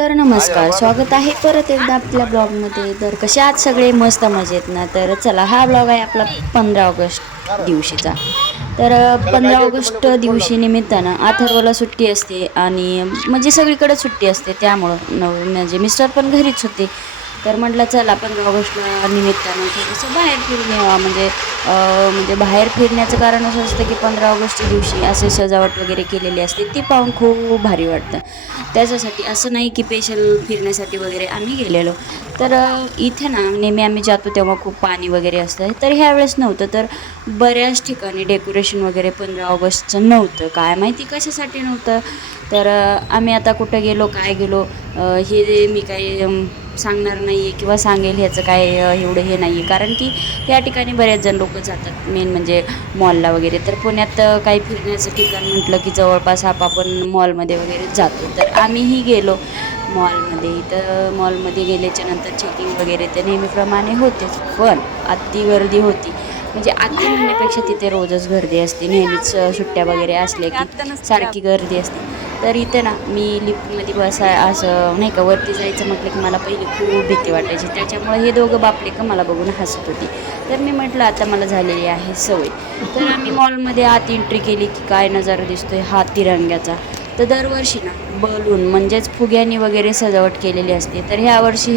तर नमस्कार, स्वागत आहे परत एकदा आपल्या ब्लॉगमध्ये. तर कसे आहात सगळे? मस्त मजेत ना? तर चला, हा ब्लॉग आहे आपला 15 ऑगस्ट दिवशीचा. तर 15 ऑगस्ट दिवशी निमित्तानं अथर्वला सुट्टी असते आणि म्हणजे सगळीकडे सुट्टी असते, त्यामुळं म्हणजे मिस्टर पण घरीच होते. तर म्हटलं चला 15 ऑगस्टला निमित्तानं थोडंसं बाहेर फिरून यावं. म्हणजे बाहेर फिरण्याचं कारण असं असतं की 15 ऑगस्टच्या दिवशी असे सजावट वगैरे केलेली असते, ती पाहून खूप भारी वाटतं. त्याच्यासाठी असं नाही की स्पेशल फिरण्यासाठी वगैरे आम्ही गेलेलो. तर इथे ना नेहमी आम्ही जातो तेव्हा खूप पाणी वगैरे असतं, तर ह्यावेळेस नव्हतं. तर बऱ्याच ठिकाणी डेकोरेशन वगैरे 15 ऑगस्टचं नव्हतं, काय माहिती कशासाठी नव्हतं. तर आम्ही आता कुठं गेलो, काय गेलो, हे मी काही सांगणार नाही आहे किंवा सांगेल ह्याचं काय एवढं हे नाही आहे. कारण की त्या ठिकाणी बरेच जण लोक जातात, मेन म्हणजे मॉलला वगैरे. तर पुण्यात काही फिरण्याचं ठिकाण म्हटलं की जवळपास आपण मॉलमध्ये वगैरे जातो. तर आम्हीही गेलो मॉलमध्ये. तर मॉलमध्ये गेल्याच्या नंतर चेकिंग वगैरे तर नेहमीप्रमाणे होतेच, पण अति गर्दी होती. म्हणजे अति म्हणण्यापेक्षा तिथे रोजच गर्दी असते, नेहमीच सुट्ट्या वगैरे असल्या की सारखी गर्दी असते. तर इथे ना मी लिफ्टमध्ये असं नाही का वरती जायचं म्हटलं की मला पहिले खूप भीती वाटायची. त्याच्यामुळे हे दोघं बापले का मला बघून हसत होती. तर मी म्हटलं आता मला झालेली आहे सवय. तर आम्ही मॉलमध्ये आत एंट्री केली की काय नजारा दिसतोय हा तिरंग्याचा. तर दरवर्षी ना बलून म्हणजेच फुग्यांनी वगैरे सजावट केलेली असते. तर ह्या वर्षी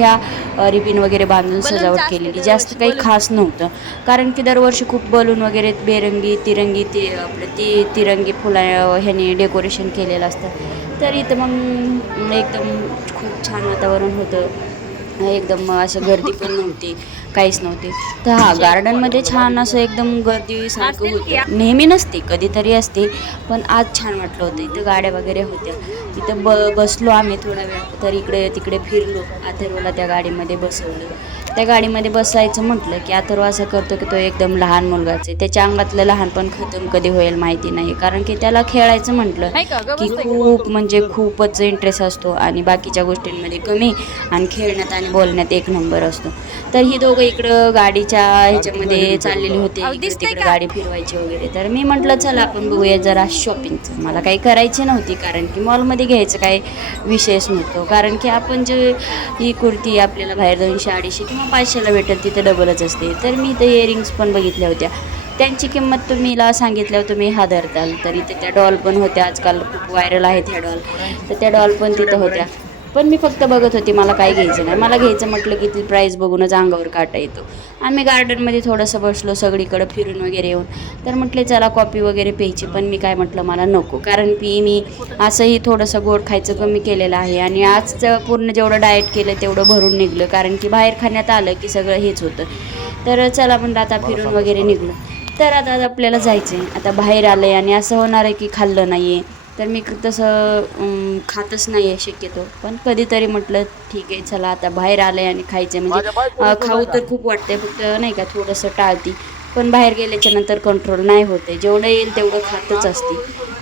रिबिन वगैरे बांधून सजावट केलेली, जास्त काही खास नव्हतं. कारण की दरवर्षी खूप बलून वगैरे बेरंगी तिरंगी तिरंगी फुला ह्याने डेकोरेशन केलेलं असतं. तर इथं मग एकदम खूप छान वातावरण होतं. एकदम असं गर्दी पण नव्हती, काहीच नव्हती. तर हां, गार्डनमध्ये छान असं एकदम गर्दीसारखं होतं. नेहमी नसते, कधीतरी असते, पण आज छान वाटलं होतं. इथं गाड्या वगैरे होत्या. तिथं बसलो आम्ही थोडा वेळ. तर इकडे तिकडे फिरलो. अथर्वला त्या गाडीमध्ये बसवलं. त्या गाडीमध्ये बसायचं म्हटलं की अथर्व असं करतो की तो एकदम लहान मुलगाच आहे. त्याच्या अंगातलं लहानपण खतम कधी होईल माहिती नाही. कारण की त्याला खेळायचं म्हटलं की खूप म्हणजे खूपच इंटरेस्ट असतो आणि बाकीच्या गोष्टींमध्ये कमी, आणि खेळण्यात आणि बोलण्यात एक नंबर असतो. तर ही दोघं इकडं गाडीच्या ह्याच्यामध्ये चाललेली होते, इकडे तिकडे गाडी फिरवायची वगैरे. तर मी म्हटलं चला आपण बघूया जरा शॉपिंगचं. मला काही करायची नव्हती, कारण की मॉलमध्ये घ्यायचं काही विषयच नव्हतं. कारण की आपण जे ही कुर्ती आपल्याला बाहेर 200-250 किंवा 500ला भेटेल तिथे डबलच असते. तर मी इथे इयरिंग्स पण बघितल्या होत्या, त्यांची किंमत तुम्हीला सांगितल्यावर तुम्ही हादरताल. तर इथे त्या डॉल पण होत्या, आजकाल खूप व्हायरल आहेत ह्या डॉल. तर त्या डॉल पण तिथं होत्या. पण मी फक्त बघत होती, मला काही घ्यायचं नाही. मला घ्यायचं म्हटलं की ती प्राईस बघूनच अंगावर काटा येतो. आम्ही गार्डनमध्ये थोडंसं बसलो, सगळीकडं फिरून वगैरे येऊन. तर म्हटले चला कॉफी वगैरे प्यायची, पण मी काय म्हटलं मला नको. कारण की मी असंही थोडंसं गोड खायचं कमी केलेलं आहे आणि आज पूर्ण जेवढं डाएट केलं तेवढं भरून निघलं. कारण की बाहेर खाण्यात आलं की सगळं हेच होतं. तर चला म्हणलं आता फिरून वगैरे निघलो. तर आता आपल्याला जायचं आहे. आता बाहेर आलं आहे आणि असं होणार आहे की खाल्लं नाही आहे. तर मी तसं खातच नाही आहे शक्यतो. पण कधीतरी म्हटलं ठीक आहे चला आता बाहेर आलं आहे आणि खायचं आहे. म्हणजे खाऊ तर खूप वाटतंय, फक्त नाही का थोडंसं टाळती. पण बाहेर गेल्याच्या नंतर कंट्रोल नाही होते, जेवढं येईल तेवढं खातच असते.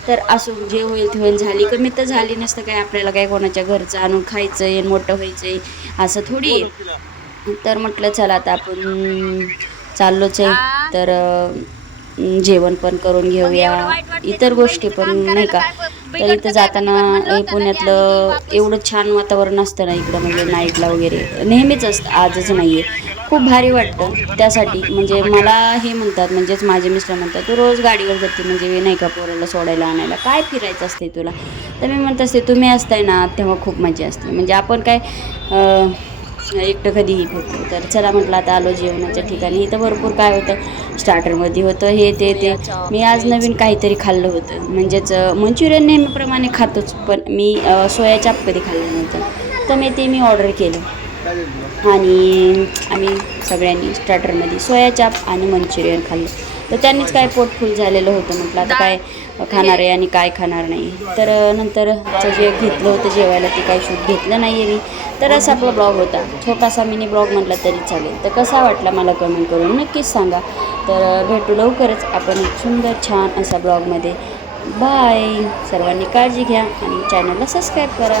तर असो, जे होईल ते होईल. झाली कमी तर झाली, नसतं काय आपल्याला काय कोणाच्या घरचं आणून खायचं आहे, मोठं व्हायचं आहे असं थोडी आहे. तर म्हटलं चला आता आपण चाललोच आहे. तर जेवण पण करून घेऊया, इतर गोष्टी पण नाही का. तर इथं जाताना हे पुण्यातलं एवढं छान वातावरण असतं ना इकडं, म्हणजे नाईटला वगैरे नेहमीच असतं, आजच नाही आहे. खूप भारी वाटतं. त्यासाठी म्हणजे मला हे म्हणतात, म्हणजेच माझे मिस्टर म्हणतात तू रोज गाडीवर जाते म्हणजे नाही का पोराला सोडायला आणायला, काय फिरायचं असते तुला. तर मी म्हणत असते तुम्ही असताय ना तेव्हा खूप मजा असते. म्हणजे आपण काय एकटं कधीही फिरतो. तर चला म्हटलं आता आलो जेवणाच्या ठिकाणी. इथं भरपूर काय होतं, स्टार्टरमध्ये होतं हे ते. मी आज नवीन काहीतरी खाल्लं होतं, म्हणजेच मंचुरियन नेहमीप्रमाणे खातोच, पण मी सोया चाप कधी खाल्लं नव्हतं. तर मी ऑर्डर केलं आणि आम्ही सगळ्यांनी स्टार्टरमध्ये सोया चाप आणि मंचुरियन खाल्लं. तर त्यांनीच काय पोट फुल झालेलं होतं. म्हटलं आता काय खाणार आहे आणि काय खाणार नाही. तर नंतर जे घेतलं होतं जेवायला ते काही शूट घेतलं नाही आहे मी. तर असा आपला ब्लॉग होता, छोटासा मिनी ब्लॉग म्हटलं तरी चालेल. तर कसा वाटला मला कमेंट करून नक्कीच सांगा. तर भेटू लवकरच आपण एक सुंदर छान असा ब्लॉगमध्ये. बाय. सर्वांनी काळजी घ्या आणि चॅनलला सबस्क्राईब करा.